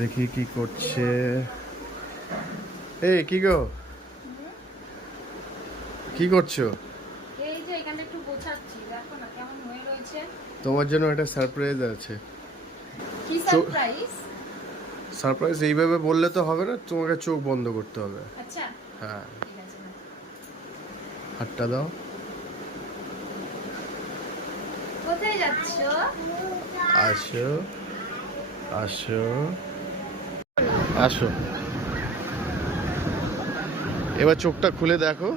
দেখি কি করছে। এই কি গো, কি করছো? এই যে এখানটা একটু গোছাচ্ছি, দেখো না কেমন হয়ে রয়েছে। তোমার জন্য একটা সারপ্রাইজ আছে। কি সারপ্রাইজ? সারপ্রাইজ এইভাবে বললে তো হবে না, তোমাকে চোখ বন্ধ করতে হবে। আচ্ছা হ্যাঁ, ঠিক আছে না। হাতটা দাও। কোথায় যাচ্ছো? আসো, আসো, আসো। এবার চোখটা খুলে দেখো।